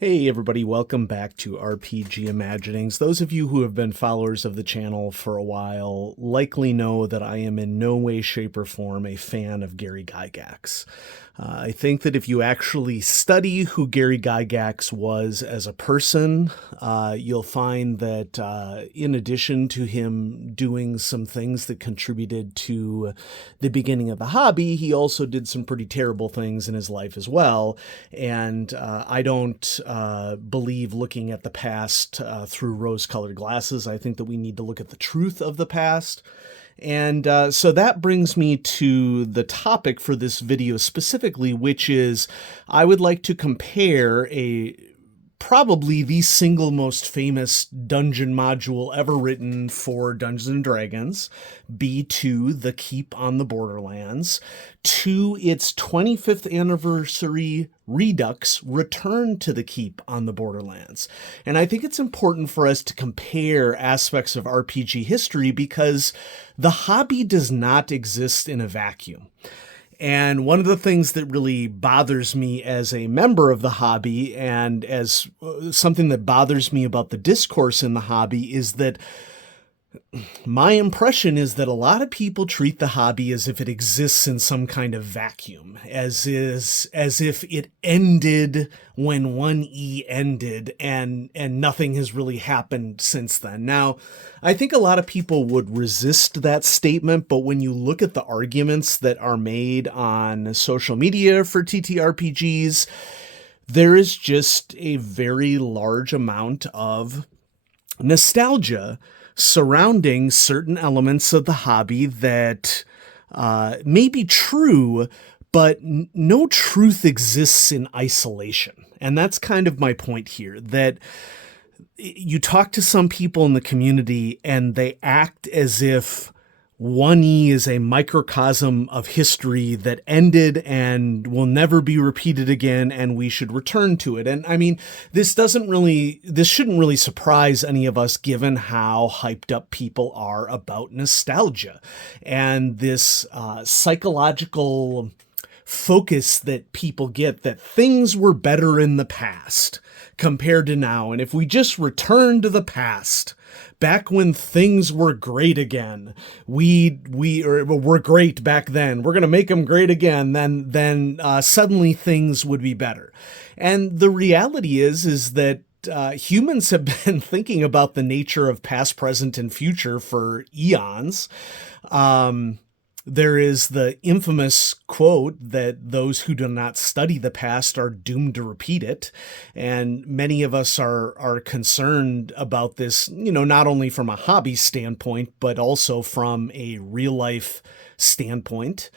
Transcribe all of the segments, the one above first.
Hey everybody, welcome back to RPG Imaginings. Those of you who have been followers of the channel for a while likely know that I am in no way, shape, or form a fan of Gary Gygax. I think that if you actually study who Gary Gygax was as a person, you'll find that in addition to him doing some things that contributed to the beginning of the hobby, he also did some pretty terrible things in his life as well. And I don't believe looking at the past through rose-colored glasses. I think that we need to look at the truth of the past. And so that brings me to the topic for this video specifically, which is I would like to compare probably the single most famous dungeon module ever written for Dungeons & Dragons, B2, The Keep on the Borderlands, to its 25th anniversary redux, Return to the Keep on the Borderlands. And I think it's important for us to compare aspects of RPG history because the hobby does not exist in a vacuum. And one of the things that really bothers me as a member of the hobby and as something that bothers me about the discourse in the hobby is that my impression is that a lot of people treat the hobby as if it exists in some kind of vacuum, as if it ended when 1E ended and nothing has really happened since then. Now, I think a lot of people would resist that statement, but when you look at the arguments that are made on social media for TTRPGs, there is just a very large amount of nostalgia surrounding certain elements of the hobby that may be true, but no truth exists in isolation. And that's kind of my point here, that you talk to some people in the community and they act as if 1E is a microcosm of history that ended and will never be repeated again, and we should return to it. And I mean, this shouldn't really surprise any of us given how hyped up people are about nostalgia and this psychological focus that people get that things were better in the past compared to now. And if we just return to the past, back when things were great again, we're great back then, we're going to make them great again, then suddenly things would be better. And the reality is that humans have been thinking about the nature of past, present, and future for eons. There is the infamous quote that those who do not study the past are doomed to repeat it. And many of us are concerned about this, not only from a hobby standpoint, but also from a real life standpoint.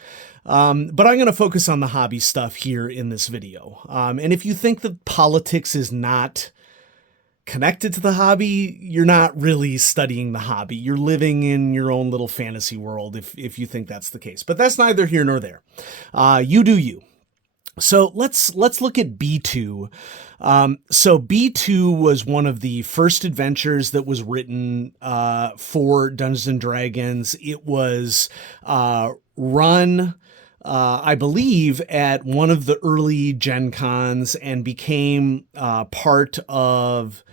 But I'm going to focus on the hobby stuff here in this video. And if you think that politics is not connected to the hobby, you're not really studying the hobby. You're living in your own little fantasy world if you think that's the case. But that's neither here nor there. You do you. So let's look at B2. So B2 was one of the first adventures that was written for Dungeons and Dragons. It was run I believe, at one of the early Gen Cons and became part of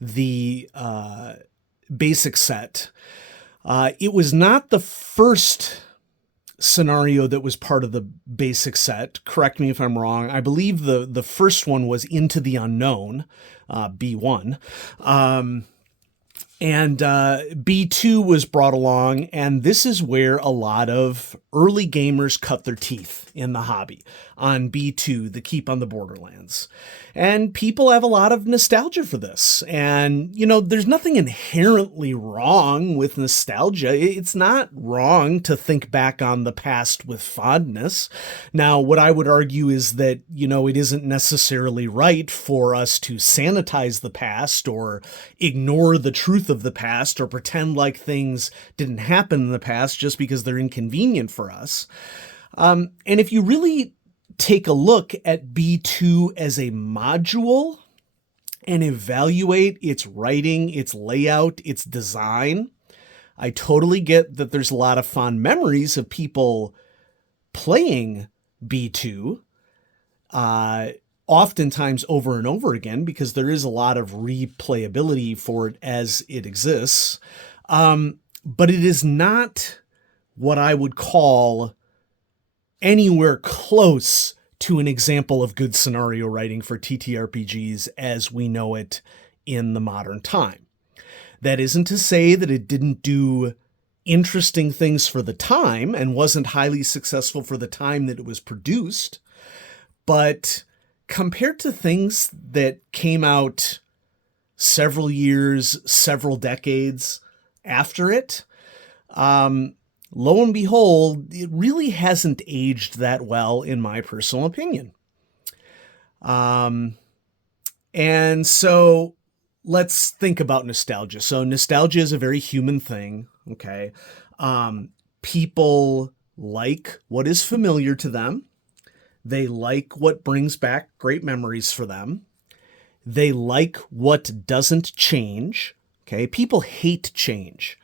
the basic set. It was not the first scenario that was part of the basic set. Correct me if I'm wrong. I believe the first one was Into the Unknown, B1. And B2 was brought along, and this is where a lot of early gamers cut their teeth in the hobby, on B2, The Keep on the Borderlands. And people have a lot of nostalgia for this. And, there's nothing inherently wrong with nostalgia. It's not wrong to think back on the past with fondness. Now, what I would argue is that, it isn't necessarily right for us to sanitize the past or ignore the truth of the past or pretend like things didn't happen in the past just because they're inconvenient for us. And if you really take a look at B2 as a module and evaluate its writing, its layout, its design, I totally get that there's a lot of fond memories of people playing B2. oftentimes over and over again because there is a lot of replayability for it as it exists. But it is not what I would call anywhere close to an example of good scenario writing for TTRPGs as we know it in the modern time. That isn't to say that it didn't do interesting things for the time and wasn't highly successful for the time that it was produced, but compared to things that came out several years, several decades after it, lo and behold, it really hasn't aged that well, in my personal opinion. And so let's think about nostalgia. So nostalgia is a very human thing, okay? People like what is familiar to them. They like what brings back great memories for them. They like what doesn't change, okay? People hate change.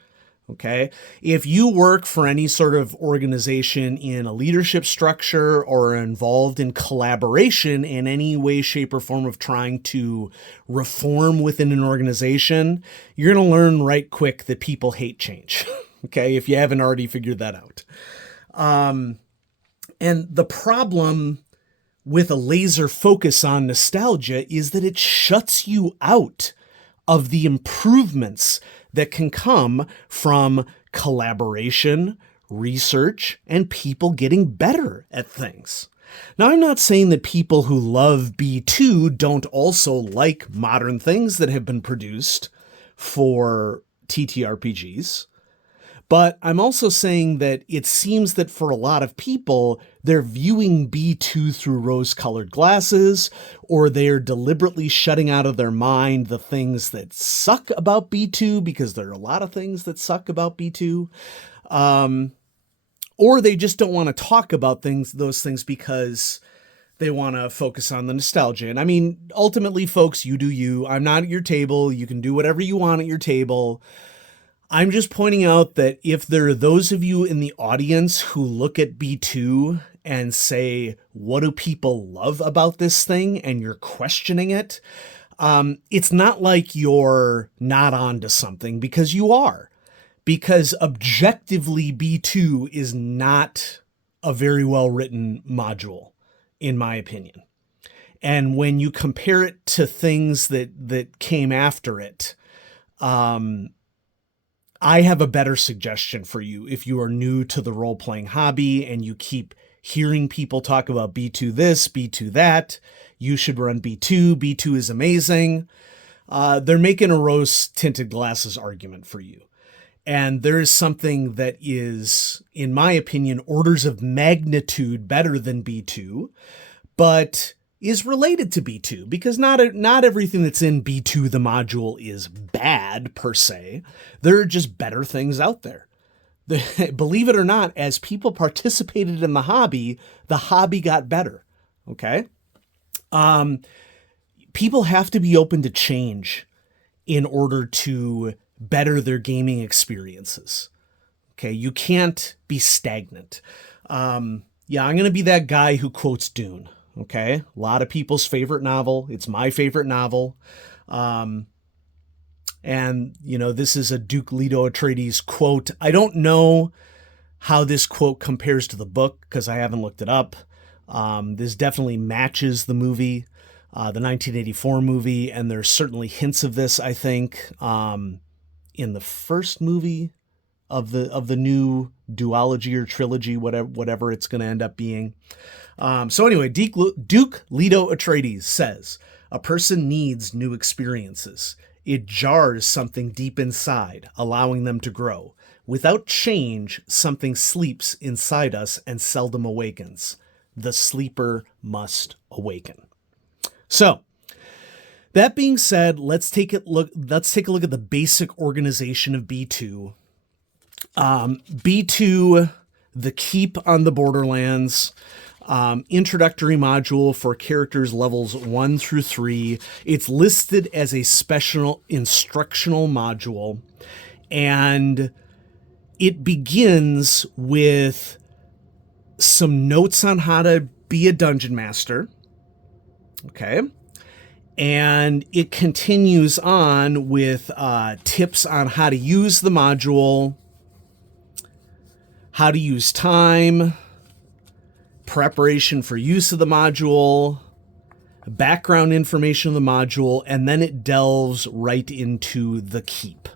Okay. If you work for any sort of organization in a leadership structure or are involved in collaboration in any way, shape, or form of trying to reform within an organization, you're going to learn right quick that people hate change. Okay. If you haven't already figured that out. And the problem with a laser focus on nostalgia is that it shuts you out of the improvements that can come from collaboration, research, and people getting better at things. Now, I'm not saying that people who love B2 don't also like modern things that have been produced for TTRPGs, but I'm also saying that it seems that for a lot of people, they're viewing B2 through rose-colored glasses, or they're deliberately shutting out of their mind the things that suck about B2, because there are a lot of things that suck about B2. Or they just don't want to talk about those things because they want to focus on the nostalgia. And I mean, ultimately, folks, you do you. I'm not at your table. You can do whatever you want at your table. I'm just pointing out that if there are those of you in the audience who look at B2 and say, what do people love about this thing? And you're questioning it. It's not like you're not onto something, because you are. Because objectively, B2 is not a very well written module, in my opinion. And when you compare it to things that came after it, I have a better suggestion for you if you are new to the role-playing hobby and you keep hearing people talk about B2 this, B2 that. You should run B2. B2 is amazing. They're making a rose-tinted glasses argument for you. And there is something that is, in my opinion, orders of magnitude better than B2, but is related to B2, because not everything that's in B2, the module, is bad per se. There are just better things out there. Believe it or not, as people participated in the hobby got better. Okay. People have to be open to change in order to better their gaming experiences. Okay. You can't be stagnant. I'm going to be that guy who quotes Dune. Okay. A lot of people's favorite novel. It's my favorite novel. And, this is a Duke Leto Atreides quote. I don't know how this quote compares to the book because I haven't looked it up. This definitely matches the movie, the 1984 movie. And there's certainly hints of this, I think, in the first movie of the new duology or trilogy, whatever it's going to end up being. So anyway, Duke Leto Atreides says, a person needs new experiences. It jars something deep inside, allowing them to grow. Without change, something sleeps inside us and seldom awakens. The sleeper must awaken. So, that being said, let's take a look at the basic organization of B2. B2, the keep on the Borderlands, introductory module for characters levels 1 through 3. It's listed as a special instructional module, and it begins with some notes on how to be a dungeon master, Okay. And it continues on with tips on how to use the module, how to use time, preparation for use of the module, background information of the module, and then it delves right into the keep.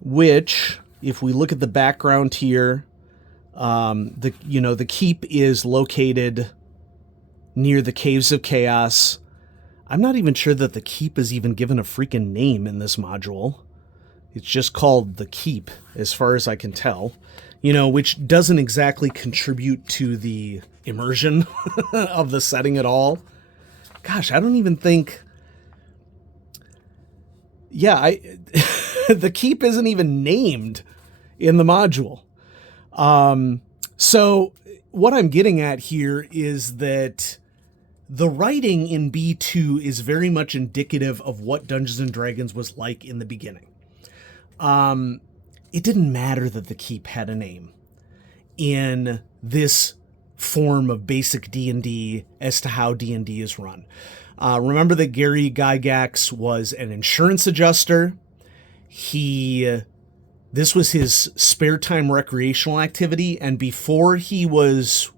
Which, if we look at the background here, the keep is located near the Caves of Chaos. I'm not even sure that the keep is even given a freaking name in this module. It's just called the keep, as far as I can tell, which doesn't exactly contribute to the immersion of the setting at all. Gosh, I don't even think... Yeah, the keep isn't even named in the module. So what I'm getting at here is that the writing in B2 is very much indicative of what Dungeons and Dragons was like in the beginning. It didn't matter that the keep had a name in this form of basic D&D as to how D&D is run. Remember that Gary Gygax was an insurance adjuster. This was his spare time recreational activity, and before he was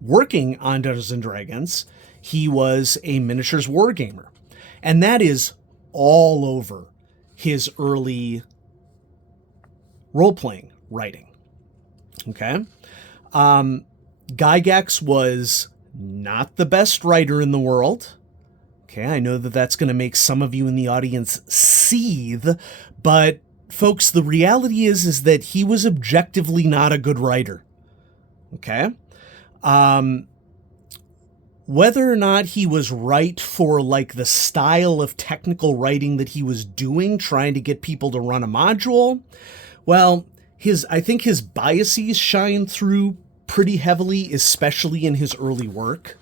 working on Dungeons and Dragons, he was a miniatures wargamer. And that is all over his early role-playing writing. Okay? Gygax was not the best writer in the world. Okay, I know that that's going to make some of you in the audience seethe, but folks, the reality is that he was objectively not a good writer. Okay? Whether or not he was right for like the style of technical writing that he was doing, trying to get people to run a module, well, I think his biases shine through pretty heavily, especially in his early work,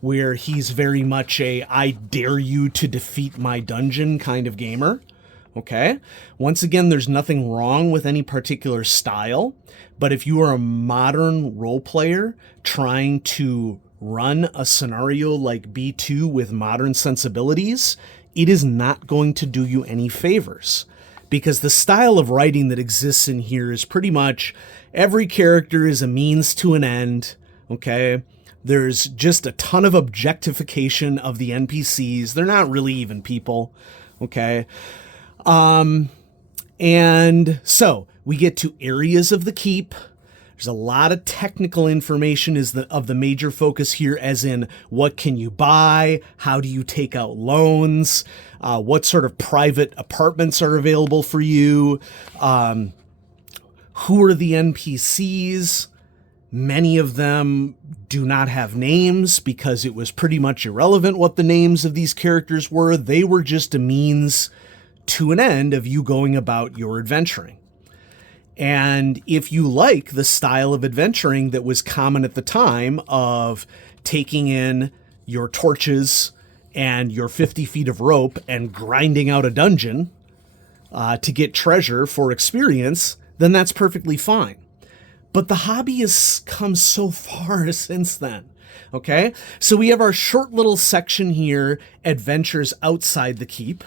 where he's very much a I dare you to defeat my dungeon kind of gamer. Okay? Once again, there's nothing wrong with any particular style, but if you are a modern role player trying to run a scenario like B2 with modern sensibilities, it is not going to do you any favors. Because the style of writing that exists in here is pretty much every character is a means to an end, okay? There's just a ton of objectification of the NPCs. They're not really even people, okay? And so we get to areas of the keep. There's a lot of technical information of the major focus here, as in what can you buy? How do you take out loans? What sort of private apartments are available for you? Who are the NPCs? Many of them do not have names because it was pretty much irrelevant what the names of these characters were. They were just a means to an end of you going about your adventuring. And if you like the style of adventuring that was common at the time of taking in your torches and your 50 feet of rope and grinding out a dungeon to get treasure for experience, then that's perfectly fine. But the hobby has come so far since then. Okay? So we have our short little section here, Adventures Outside the Keep,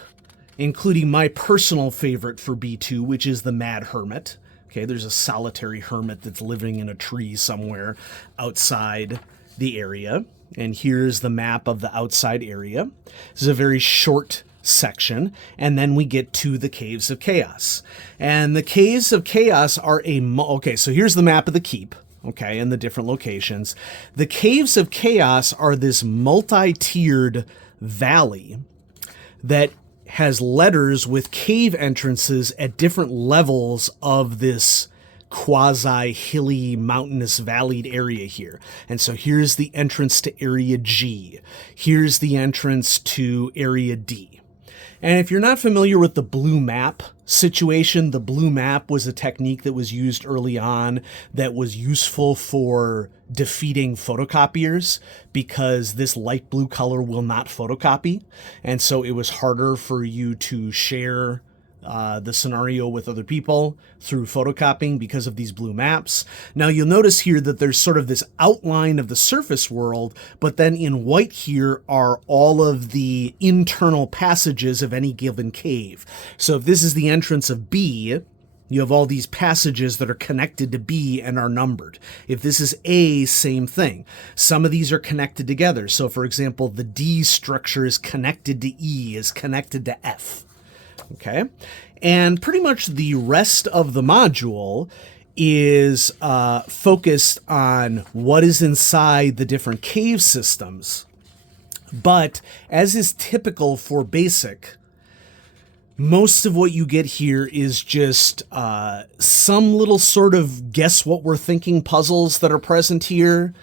including my personal favorite for B2, which is the Mad Hermit. Okay, there's a solitary hermit that's living in a tree somewhere outside the area. And here's the map of the outside area. This is a very short section. And then we get to the Caves of Chaos. And the Caves of Chaos are okay, so here's the map of the keep. Okay, and the different locations. The Caves of Chaos are this multi-tiered valley that has letters with cave entrances at different levels of this quasi-hilly, mountainous, valleyed area here. And so here's the entrance to Area G. Here's the entrance to Area D. And if you're not familiar with the blue map situation, the blue map was a technique that was used early on that was useful for defeating photocopiers because this light blue color will not photocopy. And so it was harder for you to share the scenario with other people through photocopying because of these blue maps. Now you'll notice here that there's sort of this outline of the surface world, but then in white here are all of the internal passages of any given cave. So if this is the entrance of B, you have all these passages that are connected to B and are numbered. If this is A, same thing. Some of these are connected together. So for example, the D structure is connected to E, is connected to F. Okay? And pretty much the rest of the module is focused on what is inside the different cave systems. But as is typical for BASIC, most of what you get here is just some little sort of guess what we're thinking puzzles that are present here,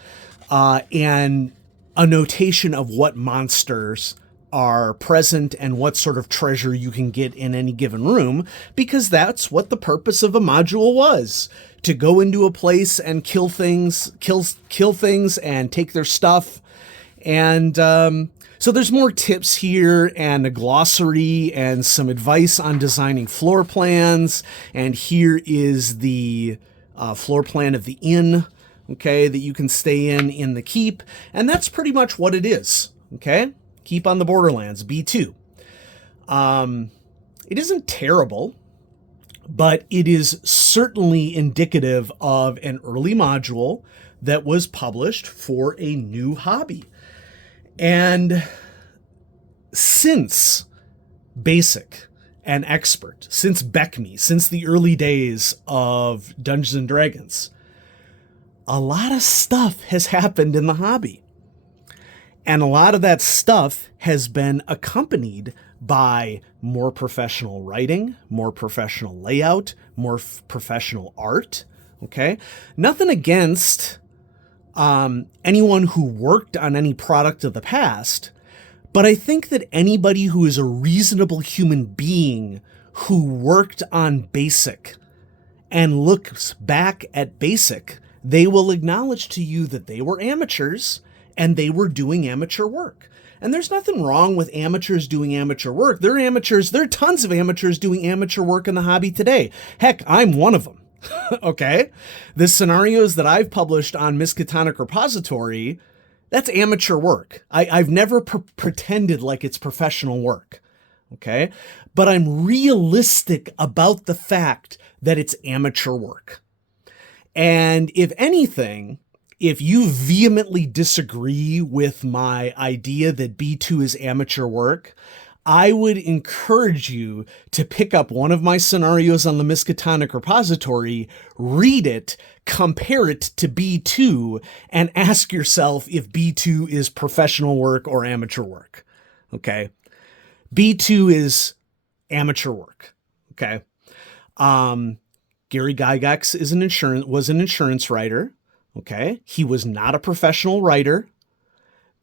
and a notation of what monsters are present and what sort of treasure you can get in any given room, because that's what the purpose of a module was, to go into a place and kill things and take their stuff. And so there's more tips here and a glossary and some advice on designing floor plans. And here is the floor plan of the inn, okay, that you can stay in the keep. And that's pretty much what it is, okay? Keep on the Borderlands, B2. It isn't terrible, but it is certainly indicative of an early module that was published for a new hobby. And since BASIC and Expert, since BECME, since the early days of Dungeons and Dragons, a lot of stuff has happened in the hobby. And a lot of that stuff has been accompanied by more professional writing, more professional layout, more professional art. Okay? Nothing against anyone who worked on any product of the past, but I think that anybody who is a reasonable human being who worked on BASIC and looks back at BASIC, they will acknowledge to you that they were amateurs and they were doing amateur work. And there's nothing wrong with amateurs doing amateur work. There are tons of amateurs doing amateur work in the hobby today. Heck, I'm one of them. Okay? The scenarios that I've published on Miskatonic Repository, that's amateur work. I've never pretended like it's professional work. Okay? But I'm realistic about the fact that it's amateur work. And if anything, if you vehemently disagree with my idea that B2 is amateur work, I would encourage you to pick up one of my scenarios on the Miskatonic Repository, read it, compare it to B2, and ask yourself if B2 is professional work or amateur work. Okay? B2 is amateur work. Okay? Gary Gygax was an insurance writer. Okay? He was not a professional writer.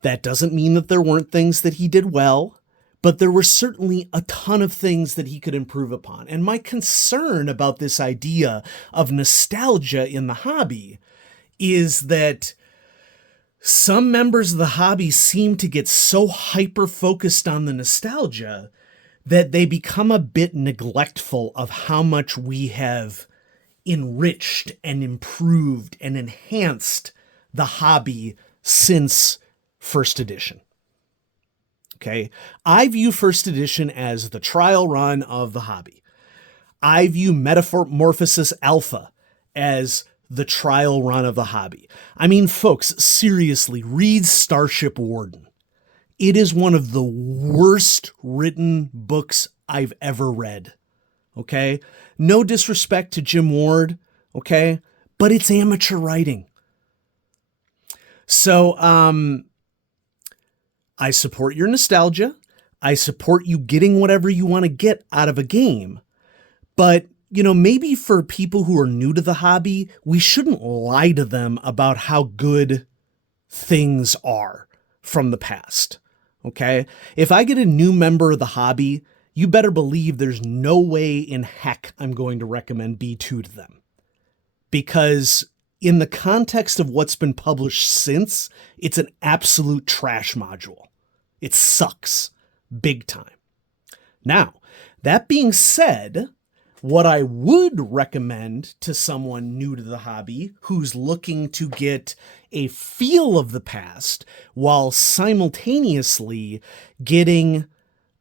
That doesn't mean that there weren't things that he did well. But there were certainly a ton of things that he could improve upon. And my concern about this idea of nostalgia in the hobby is that some members of the hobby seem to get so hyper-focused on the nostalgia that they become a bit neglectful of how much we have enriched and improved and enhanced the hobby since first edition. Okay, I view first edition as the trial run of the hobby. I view Metamorphosis Alpha as the trial run of the hobby. I mean, folks, seriously, read Starship Warden. It is one of the worst written books I've ever read. Okay, no disrespect to Jim Ward. Okay, but it's amateur writing. So, I support your nostalgia. I support you getting whatever you want to get out of a game. But, maybe for people who are new to the hobby, we shouldn't lie to them about how good things are from the past. Okay? If I get a new member of the hobby, you better believe there's no way in heck I'm going to recommend B2 to them. Because in the context of what's been published since, it's an absolute trash module. It sucks big time. Now, That being said, what I would recommend to someone new to the hobby who's looking to get a feel of the past while simultaneously getting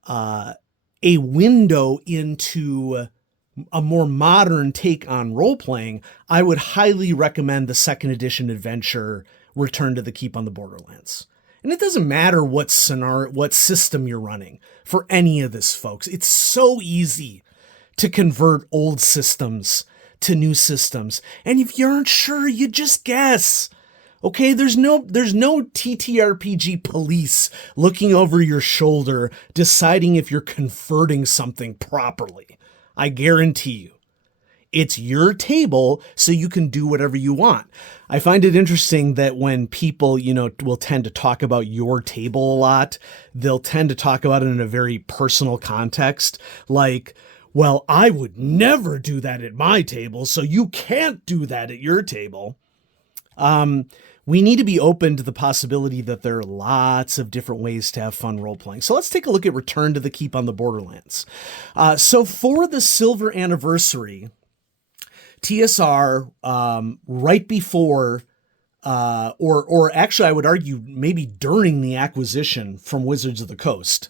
a window into a more modern take on role-playing, I would highly recommend the second edition adventure Return to the Keep on the Borderlands. And it doesn't matter what scenario, what system you're running for any of this, folks. It's so easy to convert old systems to new systems. And if you aren't sure, you just guess. Okay, there's no TTRPG police looking over your shoulder deciding if you're converting something properly. I guarantee you. It's your table, so you can do whatever you want. I find it interesting that when people, will tend to talk about your table a lot, they'll tend to talk about it in a very personal context. Like, well, I would never do that at my table, so you can't do that at your table. We need to be open to the possibility that there are lots of different ways to have fun role-playing. So let's take a look at Return to the Keep on the Borderlands. So for the silver anniversary, TSR, right before, or actually I would argue maybe during the acquisition from Wizards of the Coast,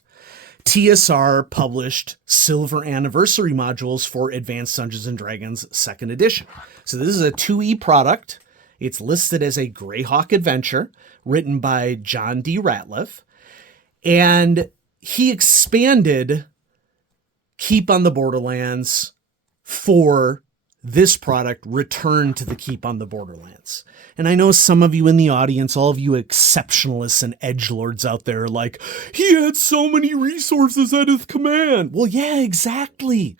TSR published silver anniversary modules for Advanced Dungeons & Dragons 2nd edition. So this is a 2E product. It's listed as a Greyhawk adventure written by John D. Ratliff. And he expanded Keep on the Borderlands for this product, Return to the Keep on the Borderlands. And I know some of you in the audience, all of you exceptionalists and edgelords out there are like, he had so many resources at his command. Well, yeah, exactly.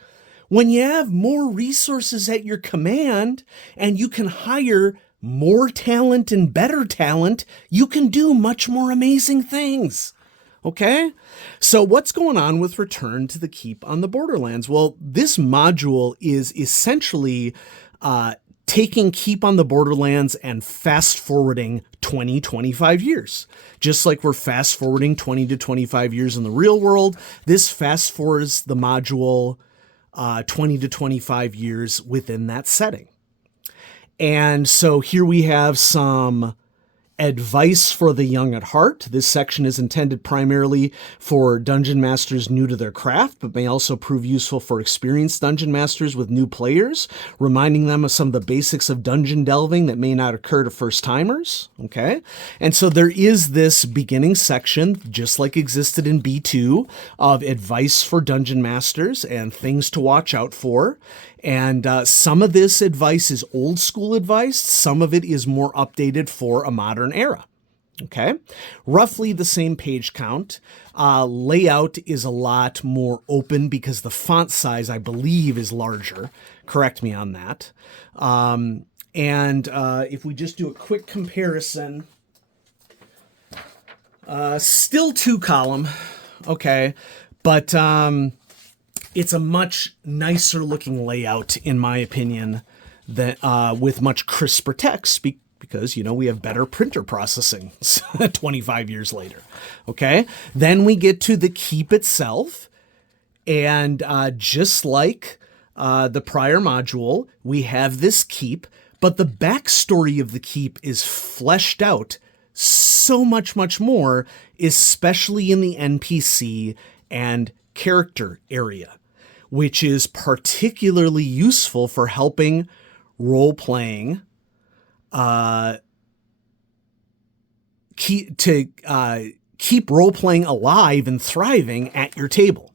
When you have more resources at your command and you can hire more talent and better talent, you can do much more amazing things. Okay? So what's going on with Return to the Keep on the Borderlands? Well, this module is essentially taking Keep on the Borderlands and fast forwarding 20, 25 years. Just like we're fast forwarding 20 to 25 years in the real world, this fast forwards the module 20 to 25 years within that setting. And so here we have some advice for the young at heart. This section is intended primarily for dungeon masters new to their craft, but may also prove useful for experienced dungeon masters with new players, reminding them of some of the basics of dungeon delving that may not occur to first timers. Okay. And so there is this beginning section, just like existed in B2, of advice for dungeon masters and things to watch out for. And some of this advice is old school advice. Some of it is more updated for a modern era. Okay. Roughly the same page count. Layout is a lot more open because the font size, I believe, is larger. Correct me on that. If we just do a quick comparison, still 2-column. Okay. But, it's a much nicer looking layout, in my opinion, than with much crisper text because, we have better printer processing 25 years later. Okay. Then we get to the keep itself. And just like the prior module, we have this keep, but the backstory of the keep is fleshed out so much, much more, especially in the NPC and character area, which is particularly useful for helping role-playing keep role-playing alive and thriving at your table.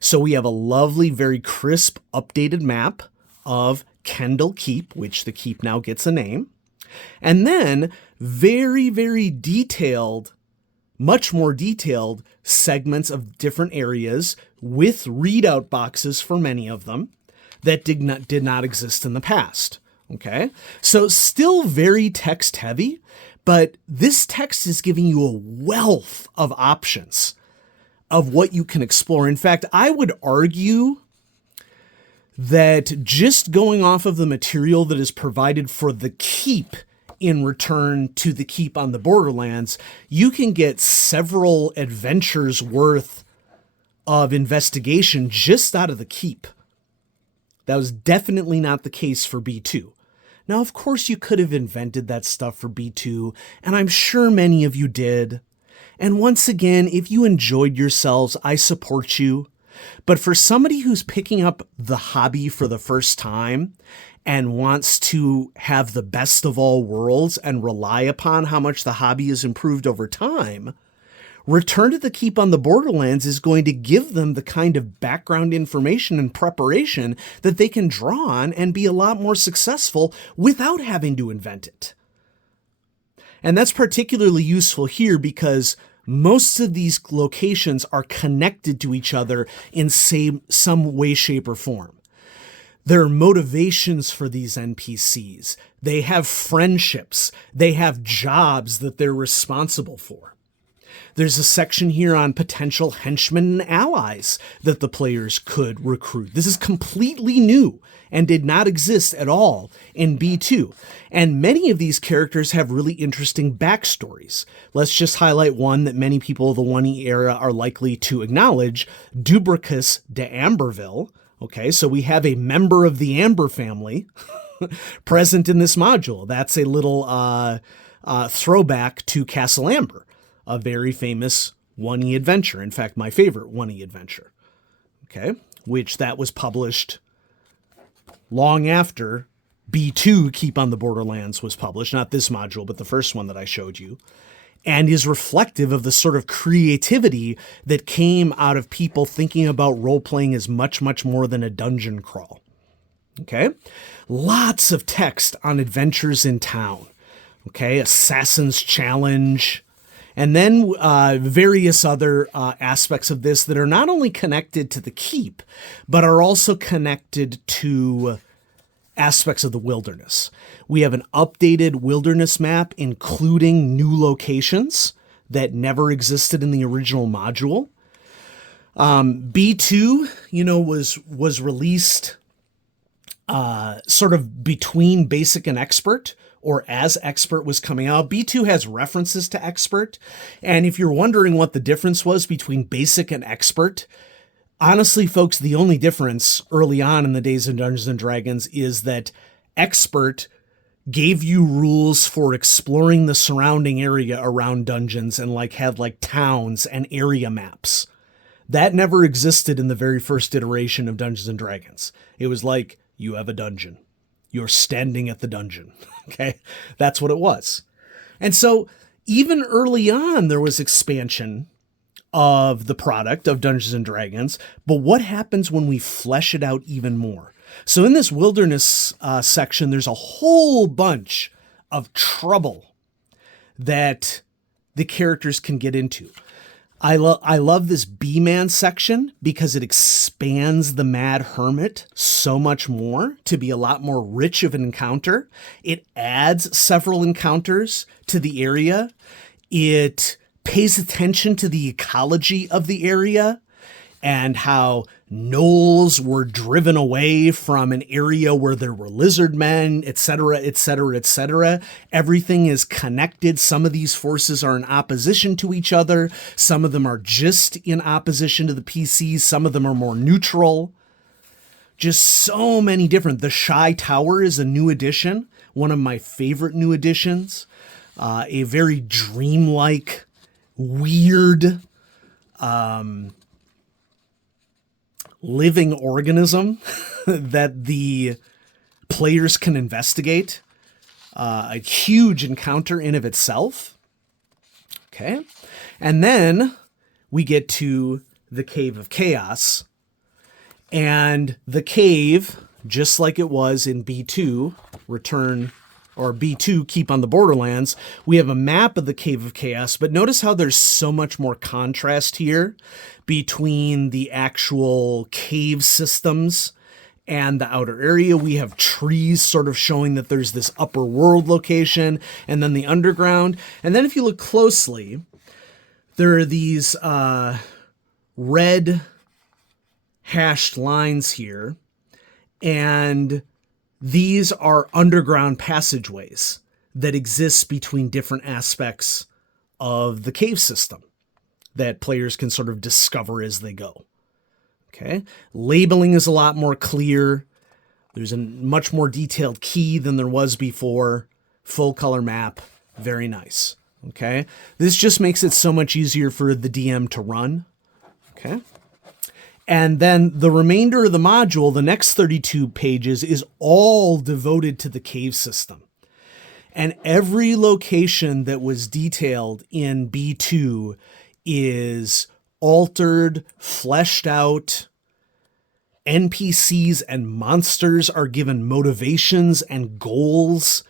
So we have a lovely, very crisp, updated map of Kendall Keep, which the keep now gets a name. And then very, very detailed, much more detailed segments of different areas with readout boxes for many of them that did not exist in the past. Okay. So still very text heavy, but this text is giving you a wealth of options of what you can explore. In fact, I would argue that just going off of the material that is provided for the keep in Return to the Keep on the Borderlands, you can get several adventures worth of investigation just out of the keep. That was definitely not the case for B2. Now, of course, you could have invented that stuff for B2, and I'm sure many of you did. And once again, if you enjoyed yourselves, I support you. But for somebody who's picking up the hobby for the first time and wants to have the best of all worlds and rely upon how much the hobby has improved over time, Return to the Keep on the Borderlands is going to give them the kind of background information and preparation that they can draw on and be a lot more successful without having to invent it. And that's particularly useful here because most of these locations are connected to each other in some way, shape, or form. There are motivations for these NPCs. They have friendships. They have jobs that they're responsible for. There's a section here on potential henchmen and allies that the players could recruit. This is completely new and did not exist at all in B2. And many of these characters have really interesting backstories. Let's just highlight one that many people of the 1E era are likely to acknowledge, Dubricus de Amberville. Okay, so we have a member of the Amber family present in this module. That's a little throwback to Castle Amber, a very famous 1E adventure. In fact, my favorite 1E adventure. Okay, which that was published long after B2 Keep on the Borderlands was published. Not this module, but the first one that I showed you. And is reflective of the sort of creativity that came out of people thinking about role-playing as much, much more than a dungeon crawl. Okay? Lots of text on adventures in town. Okay? Assassin's Challenge. And then various other aspects of this that are not only connected to the keep, but are also connected to aspects of the wilderness. We have an updated wilderness map, including new locations that never existed in the original module. B2, was released sort of between basic and expert, or as expert was coming out. B2 has references to expert. And if you're wondering what the difference was between basic and expert, honestly, folks, the only difference early on in the days of Dungeons & Dragons is that expert gave you rules for exploring the surrounding area around dungeons and had towns and area maps. That never existed in the very first iteration of Dungeons & Dragons. It was like, you have a dungeon. You're standing at the dungeon. Okay, that's what it was. And so even early on, there was expansion of the product of Dungeons & Dragons, but what happens when we flesh it out even more? So in this wilderness section, there's a whole bunch of trouble that the characters can get into. I love this B-Man section because it expands the Mad Hermit so much more to be a lot more rich of an encounter. It adds several encounters to the area. It pays attention to the ecology of the area and how gnolls were driven away from an area where there were lizard men, etc., etc., etc. Everything is connected. Some of these forces are in opposition to each other. Some of them are just in opposition to the PCs. Some of them are more neutral. Just so many different. The Shy Tower is a new addition, one of my favorite new additions. A very dreamlike, weird, living organism that the players can investigate. A huge encounter in of itself. Okay. And then we get to the Cave of Chaos. And the cave, just like it was in B2, B2 Keep on the Borderlands, we have a map of the Cave of Chaos, but notice how there's so much more contrast here between the actual cave systems and the outer area. We have trees sort of showing that there's this upper world location and then the underground. And then if you look closely, there are these red hashed lines here, and these are underground passageways that exist between different aspects of the cave system that players can sort of discover as they go. Okay. Labeling is a lot more clear. There's a much more detailed key than there was before. Full color map. Very nice. Okay. This just makes it so much easier for the DM to run. Okay. And then the remainder of the module, the next 32 pages, is all devoted to the cave system. And every location that was detailed in B2 is altered, fleshed out. NPCs and monsters are given motivations and goals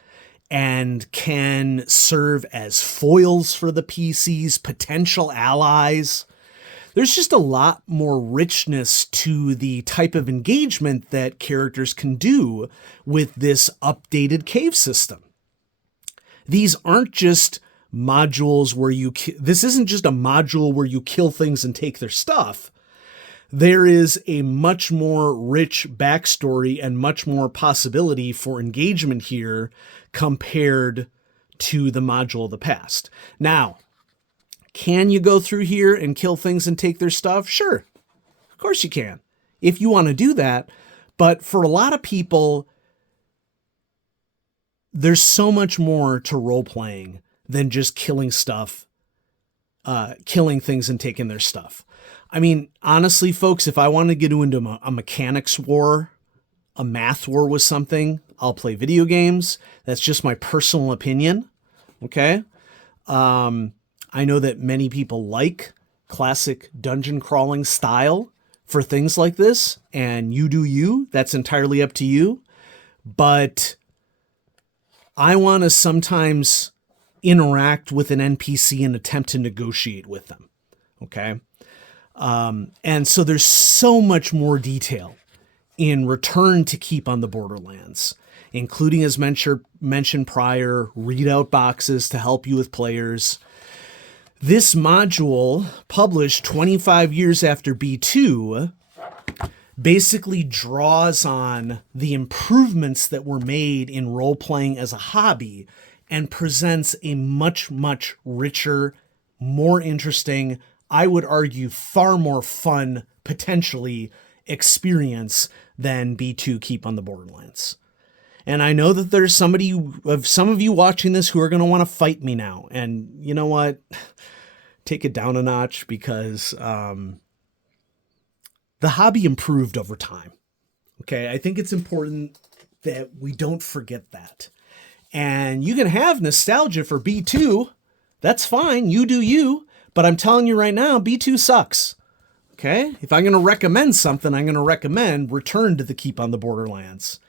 and can serve as foils for the PCs, potential allies. There's just a lot more richness to the type of engagement that characters can do with this updated cave system. These aren't just modules where this isn't just a module where you kill things and take their stuff. There is a much more rich backstory and much more possibility for engagement here compared to the module of the past. Now, can you go through here and kill things and take their stuff? Sure, of course you can, if you want to do that. But for a lot of people, there's so much more to role-playing than just killing stuff, killing things and taking their stuff. I mean, honestly, folks, if I want to get into a mechanics war, a math war with something, I'll play video games. That's just my personal opinion. Okay. I know that many people like classic dungeon crawling style for things like this, and you do you. That's entirely up to you. But I want to sometimes interact with an NPC and attempt to negotiate with them. Okay. And so there's so much more detail in Return to Keep on the Borderlands, including, as mentioned prior, readout boxes to help you with players. This module, published 25 years after B2, basically draws on the improvements that were made in role-playing as a hobby and presents a much, much richer, more interesting, I would argue far more fun, potentially, experience than B2 Keep on the Borderlands. And I know that there's some of you watching this who are going to want to fight me now. And you know what? Take it down a notch, because the hobby improved over time. Okay, I think it's important that we don't forget that. And you can have nostalgia for B2. That's fine. You do you. But I'm telling you right now, B2 sucks. Okay? If I'm going to recommend something, I'm going to recommend Return to the Keep on the Borderlands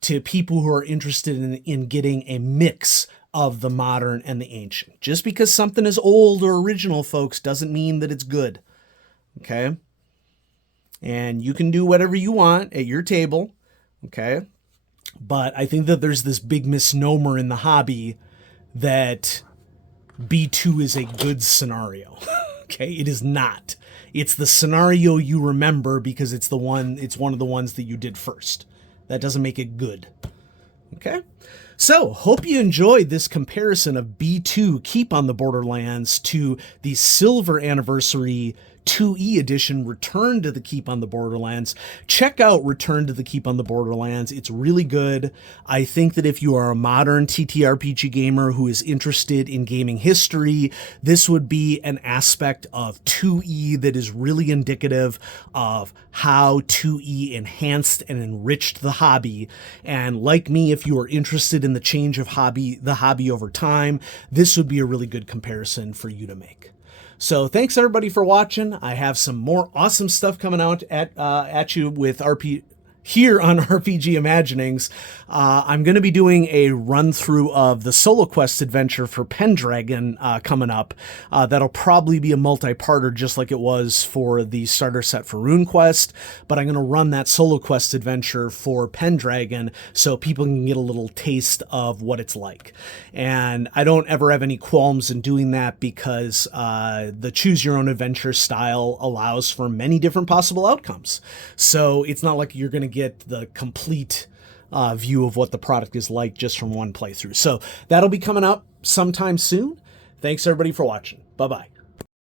to people who are interested in getting a mix of the modern and the ancient. Just because something is old or original, folks, doesn't mean that it's good. Okay? And you can do whatever you want at your table. Okay? But I think that there's this big misnomer in the hobby that B2 is a good scenario. Okay, it is not. It's the scenario you remember because it's one of the ones that you did first. That doesn't make it good. Okay? So, hope you enjoyed this comparison of B2 Keep on the Borderlands to the Silver Anniversary 2E edition Return to the Keep on the Borderlands. Check out Return to the Keep on the Borderlands. It's really good. I think that if you are a modern TTRPG gamer who is interested in gaming history, this would be an aspect of 2E that is really indicative of how 2E enhanced and enriched the hobby. And like me, if you are interested in the change of the hobby over time, this would be a really good comparison for you to make. So thanks everybody for watching. I have some more awesome stuff coming out at you with here on RPG Imaginings. I'm going to be doing a run through of the Solo Quest adventure for Pendragon coming up. That'll probably be a multi-parter just like it was for the starter set for RuneQuest, but I'm going to run that Solo Quest adventure for Pendragon so people can get a little taste of what it's like. And I don't ever have any qualms in doing that because the choose your own adventure style allows for many different possible outcomes. So it's not like you're going to get the complete view of what the product is like just from one playthrough. So that'll be coming up sometime soon. Thanks everybody for watching. Bye-bye.